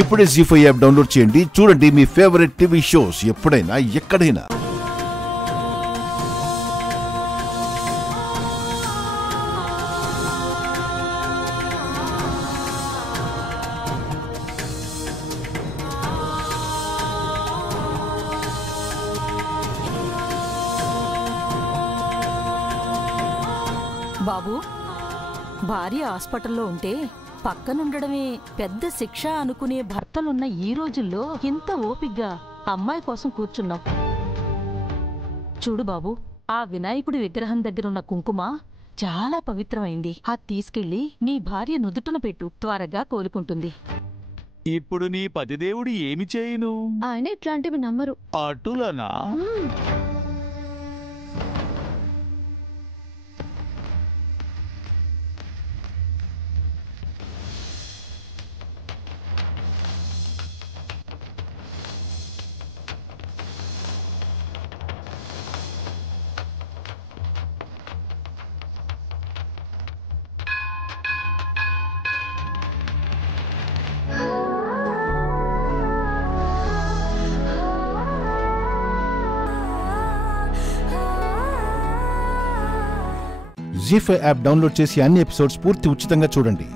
ఇప్పుడే జీ5 app download చేయండి. చూడండి మీ ఫేవరెట్ టీవీ షోస్ ఎప్పుడైనా ఎక్కడైనా. బాబు, భార్య హాస్పిటల్లో ఉంటే పక్కనుండడమే పెద్ద శిక్ష అనుకునే భర్తలున్న ఈ రోజుల్లో ఇంత ఓపిగ్గా అమ్మాయి కోసం కూర్చున్నాం. చూడు బాబు, ఆ వినాయకుడి విగ్రహం దగ్గరున్న కుంకుమ చాలా పవిత్రమైంది. అది తీసుకెళ్లి నీ భార్య నుదుటన పెట్టు, త్వరగా కోలుకుంటుంది. ఇప్పుడు నీ పతిదేవుడు ఏమి చేయును? ఆయన ఇట్లాంటివి నమ్మరు. అటులనా? జీ5 యాప్ డౌన్లోడ్ చేసి అన్ని ఎపిసోడ్స్ పూర్తి ఉచితంగా చూడండి.